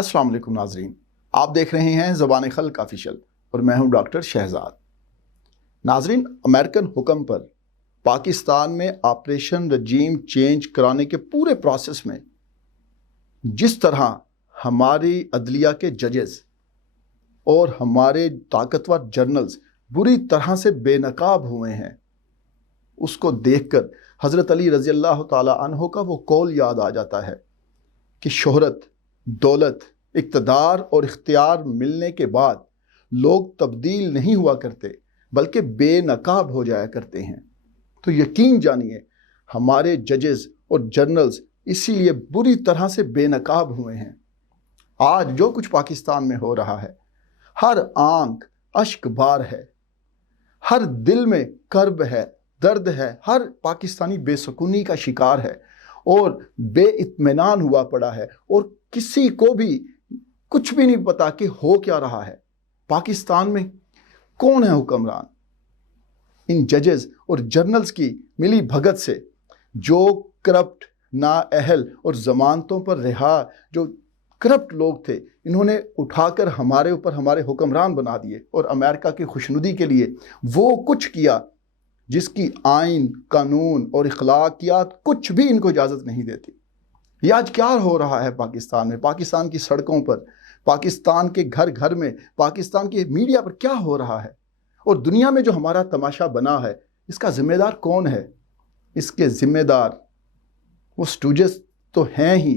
अस्सलाम वालेकुम नाजरीन, आप देख रहे हैं ज़बान खल्क ऑफिशियल और मैं हूं डॉक्टर शहजाद। नाजरीन, अमेरिकन हुक्म पर पाकिस्तान में ऑपरेशन रजीम चेंज कराने के पूरे प्रोसेस में जिस तरह हमारी अदलिया के जजेस और हमारे ताकतवर जर्नल्स बुरी तरह से बेनकाब हुए हैं, उसको देखकर हज़रत अली रज़ी अल्लाह ताला अन्हो का वो कौल याद आ जाता है कि शोहरत, दौलत, इक़्तिदार और इख्तियार मिलने के बाद लोग तब्दील नहीं हुआ करते बल्कि बेनकाब हो जाया करते हैं। तो यकीन जानिए हमारे जजेस और जर्नल्स इसीलिए बुरी तरह से बेनकाब हुए हैं। आज जो कुछ पाकिस्तान में हो रहा है, हर आंख अश्क बार है, हर दिल में कर्ब है, दर्द है, हर पाकिस्तानी बेसुकूनी का शिकार है और बेइत्मीनान हुआ पड़ा है और किसी को भी कुछ भी नहीं पता कि हो क्या रहा है। पाकिस्तान में कौन है हुक्मरान? इन जजेस और जर्नल्स की मिली भगत से जो करप्ट, नाअहल और जमानतों पर रिहा जो करप्ट लोग थे, इन्होंने उठाकर हमारे ऊपर हमारे हुक्मरान बना दिए और अमेरिका की खुशनुदी के लिए वो कुछ किया जिसकी आइन, कानून और इखलाकियात कुछ भी इनको इजाज़त नहीं देती। ये आज क्या हो रहा है पाकिस्तान में, पाकिस्तान की सड़कों पर, पाकिस्तान के घर घर में, पाकिस्तान के मीडिया पर क्या हो रहा है और दुनिया में जो हमारा तमाशा बना है, इसका ज़िम्मेदार कौन है? इसके ज़िम्मेदार वो स्टूजेस तो हैं ही,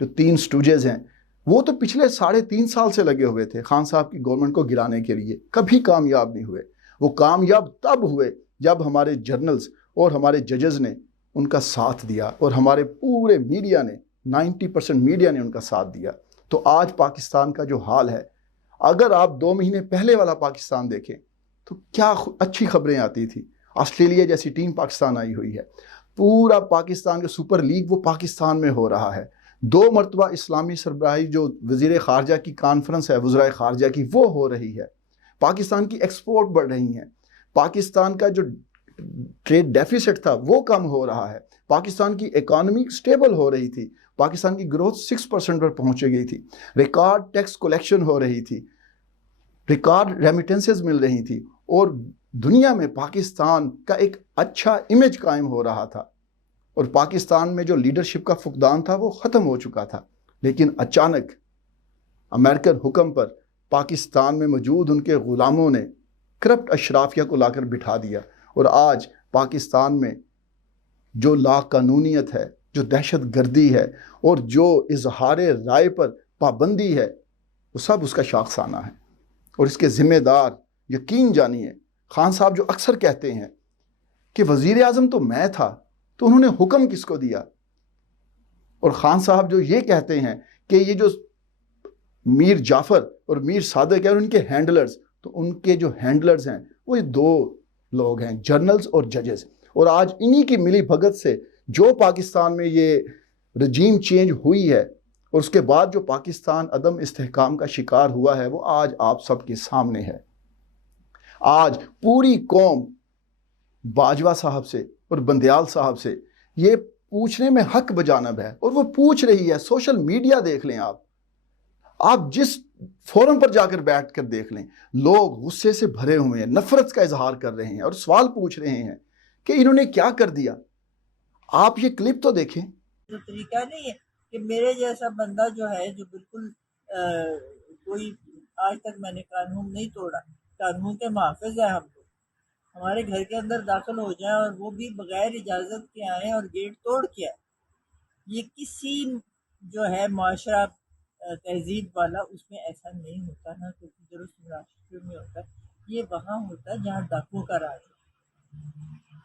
जो 3 स्टूजेस हैं, वो तो पिछले 3.5 साल से लगे हुए थे खान साहब की गवर्नमेंट को गिराने के लिए, कभी कामयाब नहीं हुए। वो कामयाब तब हुए जब हमारे जर्नल्स और हमारे जजेस ने उनका साथ दिया और हमारे पूरे मीडिया ने 90% मीडिया ने उनका साथ दिया। तो आज पाकिस्तान का जो हाल है, अगर आप 2 महीने पहले वाला पाकिस्तान देखें तो क्या अच्छी खबरें आती थी। ऑस्ट्रेलिया जैसी टीम पाकिस्तान आई हुई है, पूरा पाकिस्तान जो सुपर लीग वो पाकिस्तान में हो रहा है, 2 मरतबा इस्लामी सरबराही जो वज़ीर ख़ारजा की कॉन्फ्रेंस है, वज़राए ख़ारजा की, वो हो रही है। पाकिस्तान की एक्सपोर्ट बढ़ रही हैं, पाकिस्तान का जो ट्रेड डेफिसिट था वो कम हो रहा है, पाकिस्तान की इकॉनमी स्टेबल हो रही थी, पाकिस्तान की ग्रोथ 6% पर पहुंच गई थी, रिकॉर्ड टैक्स कलेक्शन हो रही थी, रिकॉर्ड रेमिटेंसेस मिल रही थी और दुनिया में पाकिस्तान का एक अच्छा इमेज कायम हो रहा था और पाकिस्तान में जो लीडरशिप का फुकदान था वो ख़त्म हो चुका था। लेकिन अचानक अमेरिकन हुक्म पर पाकिस्तान में मौजूद उनके ग़ुलामों ने करप्ट अशराफिया को लाकर बिठा दिया और आज पाकिस्तान में जो लाकानूनियत है, जो दहशत गर्दी है और जो इजहार राय पर पाबंदी है, वो सब उसका शाखसाना है। और इसके ज़िम्मेदार यकीन जानिए खान साहब जो अक्सर कहते हैं कि वज़ीर आज़म तो मैं था, तो उन्होंने हुक्म किसको दिया? और खान साहब जो ये कहते हैं कि ये जो मीर जाफ़र और मीर सादिक है और उनके हैंडलर्स, तो उनके जो हैंडलर्स हैं वो ये 2 लोग हैं, जर्नल्स और जजेस। और आज इन्हीं की मिली भगत से जो पाकिस्तान में ये रजीम चेंज हुई है और उसके बाद जो पाकिस्तान अदम इस्तेहकाम का शिकार हुआ है, वो आज आप सबके सामने है। आज पूरी कौम बाजवा साहब से और बंदयाल साहब से ये पूछने में हक बजानब है और वो पूछ रही है। सोशल मीडिया देख लें, आप जिस फोरम पर जाकर बैठ कर देख लें, लोग गुस्से से भरे हुए हैं, नफरत का इजहार कर रहे हैं और सवाल पूछ रहे हैं कि इन्होंने क्या कर दिया। आप ये क्लिप तो देखें। जो तरीका नहीं है कि मेरे जैसा बंदा जो है, जो बिल्कुल कोई आज तक मैंने कानून नहीं तोड़ा, कानून के मुहाफ़िज़ है हम लोग, हमारे घर के अंदर दाखिल हो जाए और वो भी बगैर इजाज़त के आए और गेट तोड़ के आए, ये किसी जो है माशरा तहजीब वाला उसमें ऐसा नहीं होता ना, क्योंकि दुरुस्त मुआशरे में होता है। ये वहाँ होता है जहाँ डाकुओं का राज है।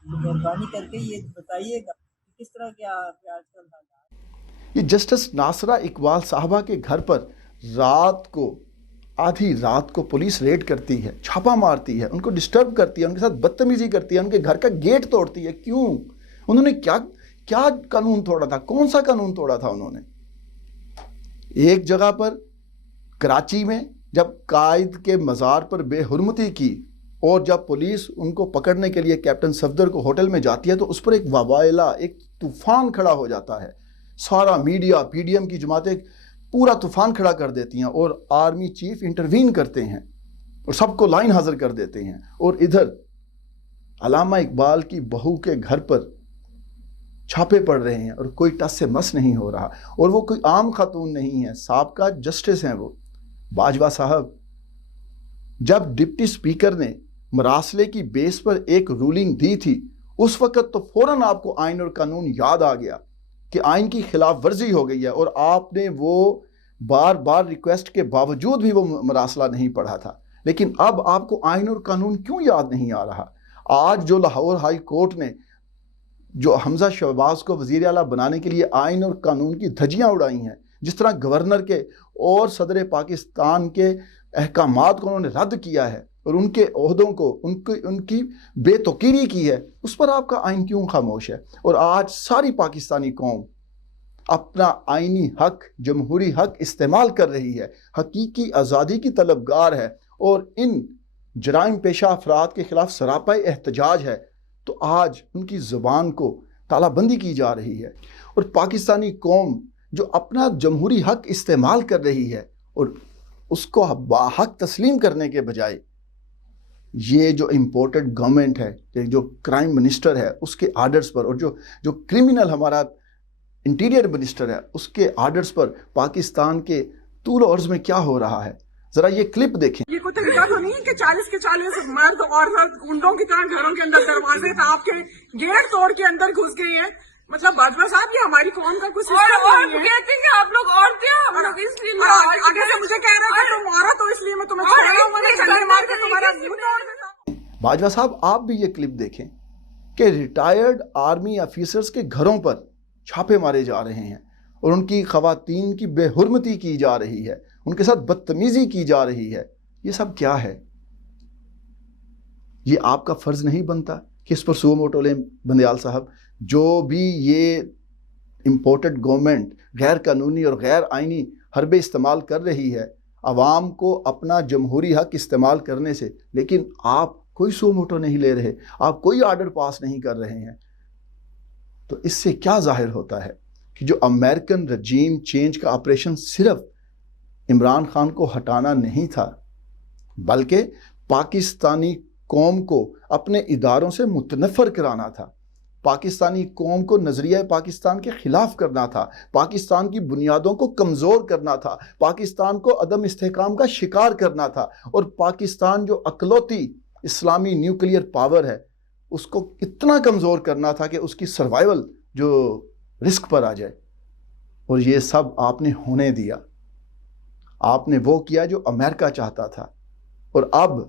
तो मेहरबानी करके ये बताइएगा कि किस तरह के आजकल हालात। ये जस्टिस नासरा इकबाल साहबा के घर पर रात को, आधी रात को पुलिस रेड करती है, छापा मारती है, उनको डिस्टर्ब करती है, उनके साथ बदतमीजी करती है, उनके घर का गेट तोड़ती है। क्यों? उन्होंने क्या कानून तोड़ा था? कौन सा कानून तोड़ा था उन्होंने? एक जगह पर कराची में जब कायद के मज़ार पर बेहुरमती की और जब पुलिस उनको पकड़ने के लिए कैप्टन सफदर को होटल में जाती है, तो उस पर एक वबाइला, एक तूफान खड़ा हो जाता है। सारा मीडिया, पीडीएम की जमातें پورا طوفان کھڑا کر دیتی ہیں اور آرمی چیف انٹروین کرتے ہیں اور سب کو لائن حاضر کر دیتے ہیں، اور ادھر علامہ اقبال کی بہو کے گھر پر چھاپے پڑ رہے ہیں اور کوئی ٹس سے مس نہیں ہو رہا، اور وہ کوئی عام خاتون نہیں ہے، سابقہ جسٹس ہیں وہ باجوہ صاحب۔ جب ڈپٹی سپیکر نے مراسلے کی بیس پر ایک رولنگ دی تھی، اس وقت تو فوراً آپ کو آئین اور قانون یاد آ گیا کہ آئین کی خلاف ورزی ہو گئی ہے، اور آپ نے وہ بار بار ریکویسٹ کے باوجود بھی وہ مراسلہ نہیں پڑھا تھا۔ لیکن اب آپ کو آئین اور قانون کیوں یاد نہیں آ رہا؟ آج جو لاہور ہائی کورٹ نے جو حمزہ شہباز کو وزیر اعلیٰ بنانے کے لیے آئین اور قانون کی دھجیاں اڑائی ہیں، جس طرح گورنر کے اور صدر پاکستان کے احکامات کو انہوں نے رد کیا ہے اور ان کے عہدوں کو ان کی بے توقیری کی ہے، اس پر آپ کا آئین کیوں خاموش ہے؟ اور آج ساری پاکستانی قوم اپنا آئینی حق، جمہوری حق استعمال کر رہی ہے، حقیقی آزادی کی طلبگار ہے، اور ان جرائم پیشہ افراد کے خلاف سراپا احتجاج ہے، تو آج ان کی زبان کو تالا بندی کی جا رہی ہے، اور پاکستانی قوم جو اپنا جمہوری حق استعمال کر رہی ہے اور اس کو باحق تسلیم کرنے کے بجائے یہ جو امپورٹڈ گورنمنٹ ہے، جو کرائم منسٹر ہے اس کے آرڈرز پر، اور جو کرمنل ہمارا انٹیریئر منسٹر ہے اس کے آرڈرز پر پاکستان کے طول و عرض میں کیا ہو رہا ہے، ذرا یہ کلپ دیکھیں۔ یہ کوئی طریقہ تو نہیں ہے کہ 40 کے 40 مرد اور گنڈوں کی طرح گھروں کے اندر دروازے آپ کے گیٹ توڑ کے اندر گھس گئے ہیں؟ مطلب باجوہ صاحب یہ ہماری قوم کا کچھ کہتے ہیں آپ لوگ عورتیں، ہم لوگ اس لیے آگے سے مجھے کہہ رہے ہیں کہ تم عورت ہو اس لیے میں تمہیں مار کے تمہارا باجوہ صاحب آپ بھی یہ کلپ دیکھیں کہ ریٹائرڈ آرمی آفیسرز کے گھروں پر چھاپے مارے جا رہے ہیں اور ان کی خواتین کی بے حرمتی کی جا رہی ہے، ان کے ساتھ بدتمیزی کی جا رہی ہے۔ یہ سب کیا ہے؟ یہ آپ کا فرض نہیں بنتا کہ اس پر سو موٹو لیں بندیال صاحب؟ جو بھی یہ امپورٹڈ گورنمنٹ غیر قانونی اور غیر آئینی حربے استعمال کر رہی ہے عوام کو اپنا جمہوری حق استعمال کرنے سے، لیکن آپ کوئی سو موٹو نہیں لے رہے، آپ کوئی آرڈر پاس نہیں کر رہے ہیں، تو اس سے کیا ظاہر ہوتا ہے کہ جو امریکن رجیم چینج کا آپریشن صرف عمران خان کو ہٹانا نہیں تھا، بلکہ پاکستانی قوم کو اپنے اداروں سے متنفر کرانا تھا، پاکستانی قوم کو نظریہ پاکستان کے خلاف کرنا تھا، پاکستان کی بنیادوں کو کمزور کرنا تھا، پاکستان کو عدم استحکام کا شکار کرنا تھا، اور پاکستان جو اکلوتی اسلامی نیوکلیئر پاور ہے اس کو اتنا کمزور کرنا تھا کہ اس کی سروائیول جو رسک پر آ جائے، اور یہ سب آپ نے ہونے دیا۔ آپ نے وہ کیا جو امریکہ چاہتا تھا، اور اب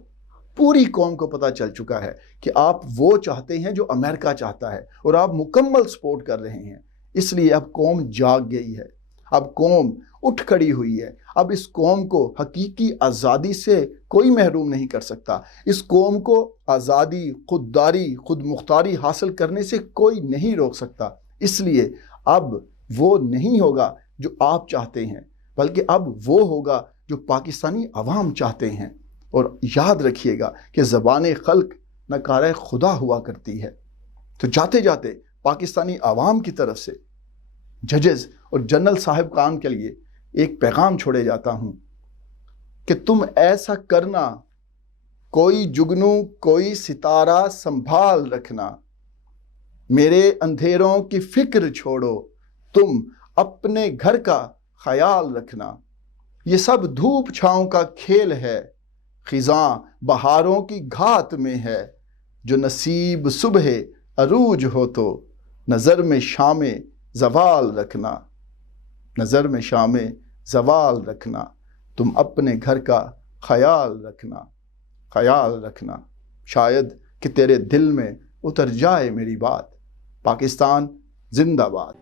پوری قوم کو پتہ چل چکا ہے کہ آپ وہ چاہتے ہیں جو امریکہ چاہتا ہے، اور آپ مکمل سپورٹ کر رہے ہیں۔ اس لیے اب قوم جاگ گئی ہے، اب قوم اٹھ کھڑی ہوئی ہے، اب اس قوم کو حقیقی آزادی سے کوئی محروم نہیں کر سکتا، اس قوم کو آزادی، خودداری، خود مختاری حاصل کرنے سے کوئی نہیں روک سکتا۔ اس لیے اب وہ نہیں ہوگا جو آپ چاہتے ہیں، بلکہ اب وہ ہوگا جو پاکستانی عوام چاہتے ہیں۔ اور یاد رکھیے گا کہ زبان خلق نکارہ خدا ہوا کرتی ہے۔ تو جاتے جاتے پاکستانی عوام کی طرف سے ججز اور جنرل صاحب خان کے لیے ایک پیغام چھوڑے جاتا ہوں کہ تم ایسا کرنا، کوئی جگنو کوئی ستارہ سنبھال رکھنا، میرے اندھیروں کی فکر چھوڑو، تم اپنے گھر کا خیال رکھنا، یہ سب دھوپ چھاؤں کا کھیل ہے، خزاں بہاروں کی گھات میں ہے، جو نصیب صبح عروج ہو تو نظر میں شام زوال رکھنا، نظر میں شام زوال رکھنا، تم اپنے گھر کا خیال رکھنا، خیال رکھنا، شاید کہ تیرے دل میں اتر جائے میری بات۔ پاکستان زندہ باد۔